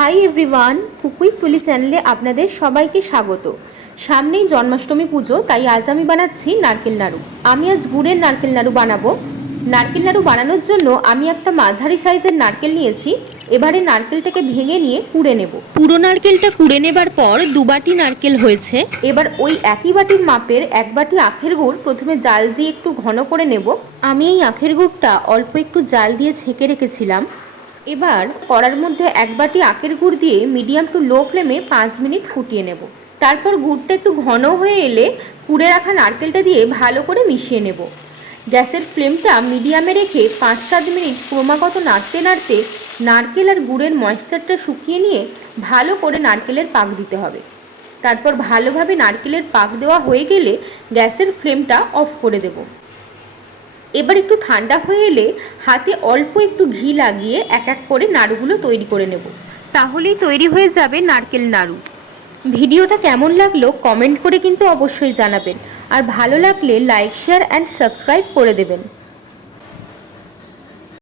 Hi everyone কুকুই তুলি চ্যানেলে আপনাদের সবাইকে স্বাগত। সামনেই জন্মাষ্টমী পুজো তাই আজ আমি বানাচ্ছি নারকেল নাড়ু। আমি আজ গুড়ের নারকেল নাড়ু বানাবো। নারকেল নাড়ু বানানোর জন্য আমি একটা মাঝারি সাইজের নারকেল নিয়েছি। এবারে নারকেলটাকে ভেঙে নিয়ে কুড়ে নেব। পুরো নারকেলটা কুড়ে নেবার পর দু বাটি নারকেল হয়েছে। এবার ওই একই বাটির মাপের এক বাটি আখের গুড় প্রথমে জাল দিয়ে একটু ঘন করে নেব। আমি এই আখের গুড়টা অল্প একটু জাল দিয়ে ছেঁকে রেখেছিলাম। এবার কড়ার মধ্যে এক বাটি আখের গুড় দিয়ে মিডিয়াম টু লো ফ্লেমে পাঁচ মিনিট ফুটিয়ে নেব। তারপর গুড়টা একটু ঘন হয়ে এলে কুড়ে রাখা নারকেলটা দিয়ে ভালো করে মিশিয়ে নেব। গ্যাসের ফ্লেমটা মিডিয়ামে রেখে পাঁচ সাত মিনিট ক্রমাগত নাড়তে নাড়তে নারকেল আর গুড়ের ময়েশ্চারটা শুকিয়ে নিয়ে ভালো করে নারকেলের পাক দিতে হবে। তারপর ভালোভাবে নারকেলের পাক দেওয়া হয়ে গেলে গ্যাসের ফ্লেমটা অফ করে দেবো। এবার একটু ঠান্ডা হয়ে এলে হাতে অল্প একটু ঘি লাগিয়ে এক এক করে নাড়ুগুলো তৈরি করে নেব। তাহলেই তৈরি হয়ে যাবে নারকেল নাড়ু। ভিডিওটা কেমন লাগল কমেন্ট করে কিন্তু অবশ্যই জানাবেন। আর ভালো লাগলে লাইক, শেয়ার অ্যান্ড সাবস্ক্রাইব করে দেবেন।